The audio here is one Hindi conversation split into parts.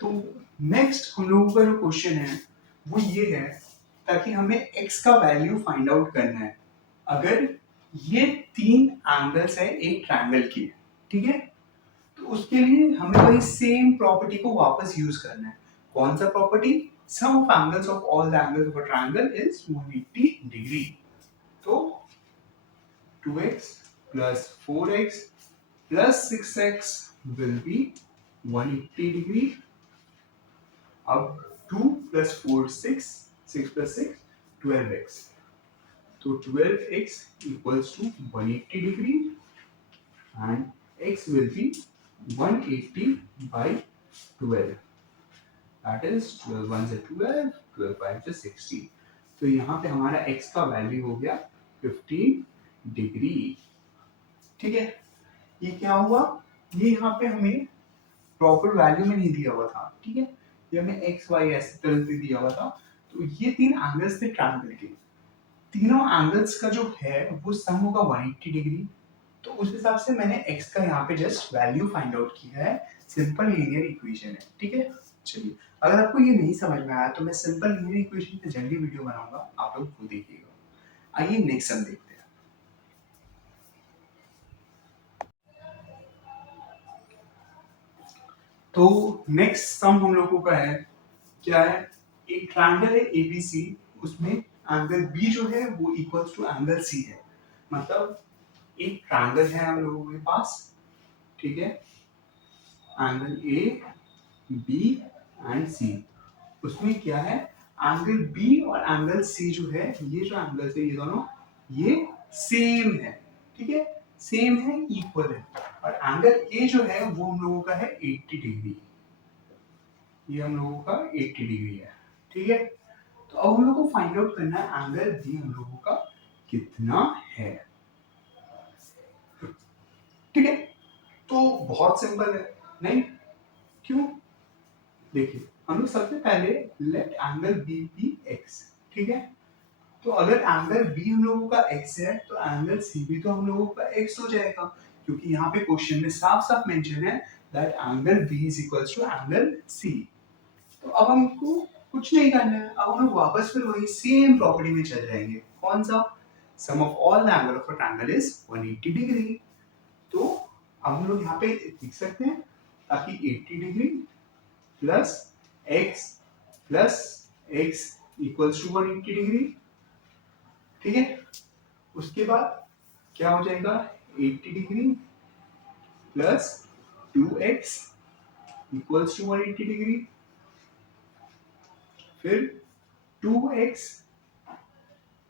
तो नेक्स्ट हम लोगों का जो क्वेश्चन है वो ये है, ताकि हमें x का वैल्यू फाइंड आउट करना है अगर ये 3 एंगल्स है एक ट्रायंगल के, ठीक है। तो उसके लिए हमें वही सेम प्रॉपर्टी को वापस यूज करना है। कौन सा property? Sum of angles of all the angles of a triangle is 180 degree. तो 2x plus 4x plus 6x will be 180 degree. अब 2 plus 4 6, 6 plus 6 12x. So 12x equals to 180 degree and x will be 180 by 12. That is 12 1 is 12, 12 5 is 60. तो यहाँ पे हमारा x का वैल्यू हो गया 15 डिग्री। ठीक है, ये क्या हुआ? ये यहाँ पे हमें प्रॉपर वैल्यू में नहीं दिया हुआ था, ठीक है। ये हमें x y ऐसे तरह से दिया हुआ था। तो ये 3 एंगल्स थे ट्रायंगल के, तीनों एंगल्स का जो है वो सम होगा 180 डिग्री। तो उस हिसाब से मैंने x का यहाँ पे जस्ट वैल्यू फाइंड आउट किया है। सिंपल लीनियर इक्वेशन है, ठीक है। चलिए, अगर आपको ये नहीं समझ में आया तो मैं सिंपल लीनियर इक्वेशन पे जल्दी वीडियो बनाऊंगा, आप लोग खुद देखिएगा। आइए नेक्स्ट सम देखते हैं। तो नेक्स्ट सम हम लोगों का है, क्या है? एक ट्रायंगल है एबीसी, उसमें एंगल बी जो है वो इक्वल्स टू एंगल सी है। मतलब एक ट्रायंगल है हम लोगों के पास, ठीक है, एंगल ए बी एंड सी। उसमें क्या है, एंगल बी और एंगल सी जो है, ये जो एंगल्स है ये दोनों ये सेम है, ठीक है, सेम है, इक्वल है। और एंगल ए जो है वो हम लोगों का है 80 डिग्री, ये हम लोगों का 80 डिग्री है, ठीक है। तो अब हम लोग को फाइंड आउट करना है एंगल बी हम लोगों का कितना है, ठीक है। तो बहुत सिंपल है, नहीं? क्यों? देखिए, हम लोग सबसे पहले let angle B be x, ठीक है। तो अगर एंगल बी हम लोगों का x है तो एंगल सी भी तो हम लोगों का x हो जाएगा, क्योंकि यहाँ पे क्वेश्चन में साफ साफ मेंशन है that angle B is equals to angle C. तो अब हमको कुछ नहीं करना है, अब हम लोग वापस फिर वही सेम प्रॉपर्टी में चल जाएंगे। कौन सा? Sum of all the angle of a triangle is 180 degree. तो अब हम लोग यहाँ पे लिख सकते हैं, ताकि 80 degree plus x equals to 180 degree, ठीक है। उसके बाद क्या हो जाएगा, 80 degree plus 2x equals to 180 degree, फिर 2x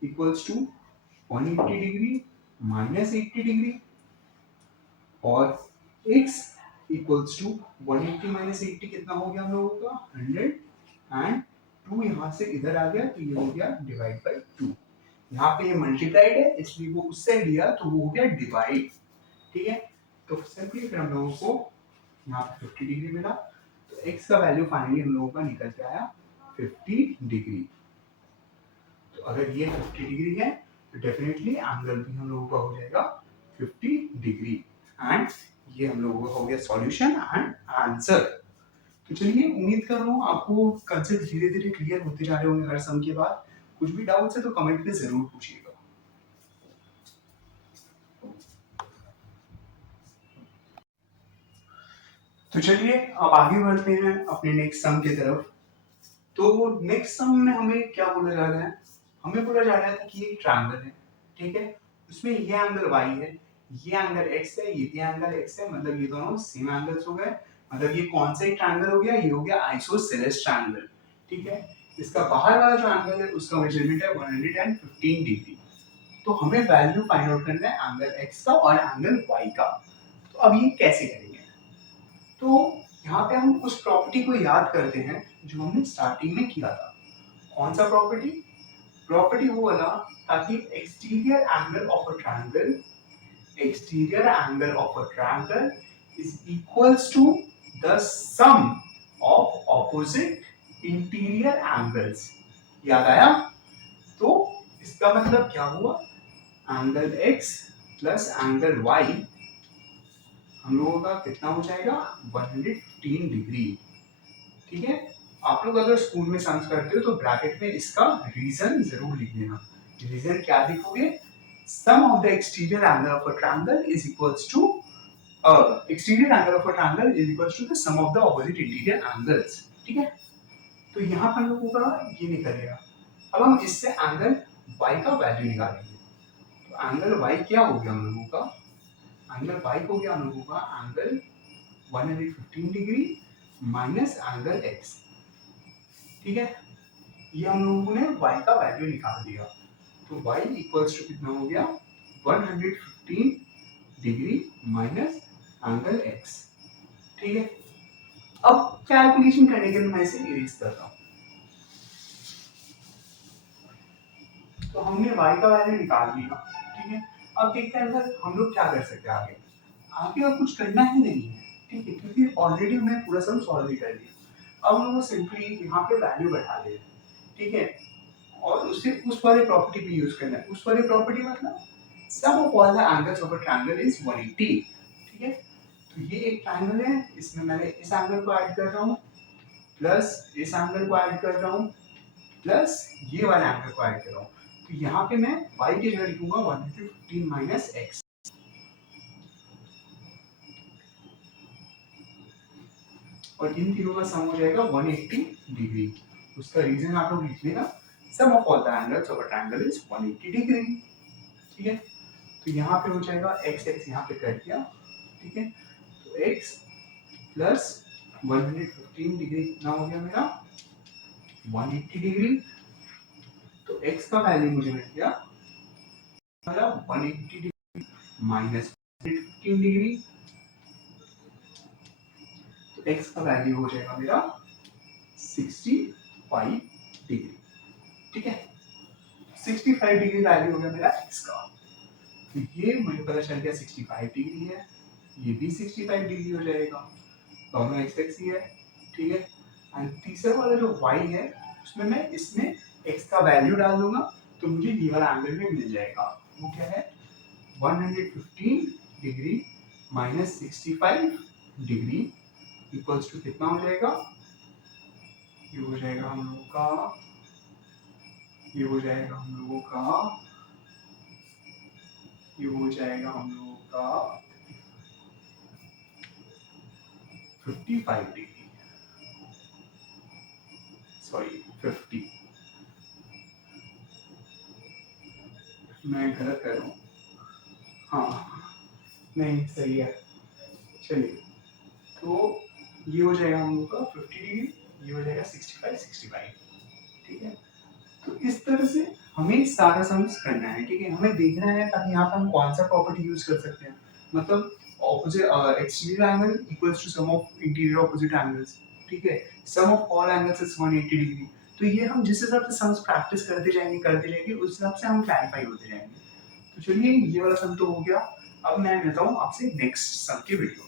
equals to 180 degree minus 80 degree, और x इक्वल्स टू 180 माइनस 80 कितना हो गया हम लोगों का 100, एंड 2 यहाँ से इधर आ गया तो ये हो गया डिवाइड बाई 2। यहाँ पे ये मल्टीप्लाइड है इसलिए वो उससे लिया तो वो हो गया डिवाइड, ठीक है। तो सिंपली फिर हम लोगों को यहाँ पे 50 डिग्री मिला। तो x का वैल्यू फाइनली हम लोगों का निकल के आया 50 डिग्री। तो अगर ये 50 डिग्री है तो डेफिनेटली एंगल भी हम लोगों का हो जाएगा 50 डिग्री, एंड ये हम लोगों का हो गया सॉल्यूशन एंड आंसर। तो चलिए, उम्मीद कर रहा हूँ आपको कंसेप्ट धीरे धीरे क्लियर होते जा रहे होंगे हर सम के बाद। कुछ भी डाउट्स है तो कमेंट में जरूर पूछिएगा। तो चलिए अब आगे बढ़ते हैं अपने नेक्स्ट सम की तरफ। तो नेक्स्ट सम में हमें क्या बोला जा रहा है? हमें बोला जा रहा है कि ये ट्रायंगल है, ठीक है। उसमें ये एंगल y है, ये एंगल x है, ये भी एंगल x है, मतलब ये दोनों सेम एंगल्स हो गए। मतलब ये कौन सा ट्रायंगल हो गया? ये हो गया आइसोसेलेस ट्रायंगल, ठीक है। इसका बाहर वाला जो एंगल है उसका मेजरमेंट है 115 डिग्री। तो हमें वैल्यू फाइंड आउट करना है एंगल x का और एंगल y का। तो अब ये कैसे करेंगे? तो यहाँ पे हम उस प्रॉपर्टी को याद करते हैं जो हमने स्टार्टिंग में किया था। कौन सा प्रॉपर्टी? प्रॉपर्टी वो वाला, ताकि exterior angle of a triangle is equals to the sum of opposite interior angles। याद आया? तो इसका मतलब क्या हुआ, angle x plus angle y हम लोगों का कितना हो जाएगा 115 डिग्री। ठीक है। आप लोग अगर स्कूल में सम्स करते हो तो ब्रैकेट में इसका रीजन जरूर लिख देना। रीजन क्या लिखोगे? Sum of the exterior angle of a triangle is equals to exterior angle of a triangle is equals to the sum of the opposite interior angles। ठीक है। तो यहाँ पर हम लोगों का ये निकलेगा। अब हम इससे एंगल y का वैल्यू निकालेंगे। तो एंगल y क्या हो गया हम लोगों का? एंगल y हो गया हम लोगों का angle 115 degree minus angle x। ठीक है। ये हम लोगों ने y का वैल्यू निकाल दिया। तो y इक्वल्स टू कितना हो गया? 115 डिग्री माइनस एंगल x। ठीक है। अब कैलकुलेशन करने के लिए मैं इसे इरेज कर रहा हूं। तो हमने y का वैल्यू निकाल लिया। ठीक है। अब देखते हैं अगर हम लोग क्या कर सकते हैं आगे। आगे अब कुछ करना ही नहीं है। ठीक है, क्योंकि ऑलरेडी हमने पूरा सम सॉल्व ही कर लिया। अब हम लोग सिंपली यहाँ पे वैल्यू बैठा दे। ठीक है। और उससे उस वाले प्रॉपर्टी पे यूज करना है। उस वाले प्रॉपर्टी मतलब sum of all the angles of a triangle is 180। ठीक है। तो ये एक ट्रायंगल है, इसमें मैंने इस एंगल को ऐड कर रहा हूँ प्लस इस एंगल को ऐड कर रहा हूँ प्लस ये वाला एंगल को ऐड कर रहा हूँ। तो यहाँ पे मैं y की जगह लिखूंगा 115 माइनस x। और इन तीनों का सम हो जाएगा 180 डिग्री। उसका रीजन आप लोग लिख लेना। Sum of all the angles of a triangle is 180 degree. ठीक है। तो यहाँ पे हो जाएगा x x यहाँ पे कर दिया। ठीक है। तो x प्लस 115 डिग्री कितना हो गया मेरा? 180 डिग्री। तो x का वैल्यू मुझे मिल गया 180 डिग्री माइनस 15 डिग्री। तो x का वैल्यू हो जाएगा मेरा 65 डिग्री। ठीक है। 65 डिग्री वैल्यू हो गया मेरा x का। तो ये मुझे पता चल गया 65 डिग्री है। ये भी 65 डिग्री हो जाएगा। दोनों x x ही है। ठीक है। एंड तीसरा वाला जो y है उसमें मैं इसमें x का वैल्यू डाल दूंगा तो मुझे ये वाला एंगल भी मिल जाएगा। वो क्या है? 115 degree minus 65 degree equals to कितना हो जाएगा? ये हो जाएगा हम लोगों का ये हो जाएगा हम लोगों का ये हो जाएगा हम लोगों का 55 डिग्री, सॉरी 50। मैं गलत कर रहा हूँ। हाँ नहीं सही है। चलिए, तो ये हो जाएगा हम लोग का 50 डिग्री, ये हो जाएगा 65। ठीक है। तो इस तरह से हमें सारा सम्स करना है। ठीक है। हमें देखना है ताकि यहाँ पर हम कौन सा प्रॉपर्टी यूज कर सकते हैं। मतलब opposite exterior angle equals to sum of interior opposite angles. ठीक है। Sum of all angles is 180 degree. तो ये हम जिस हिसाब से सम्स प्रैक्टिस करते जाएंगे उस हिसाब से हम क्लैरिफाई होते जाएंगे। तो चलिए, ये वाला सम तो हो गया। अब मैं मिलता हूँ आपसे नेक्स्ट सम के वीडियो।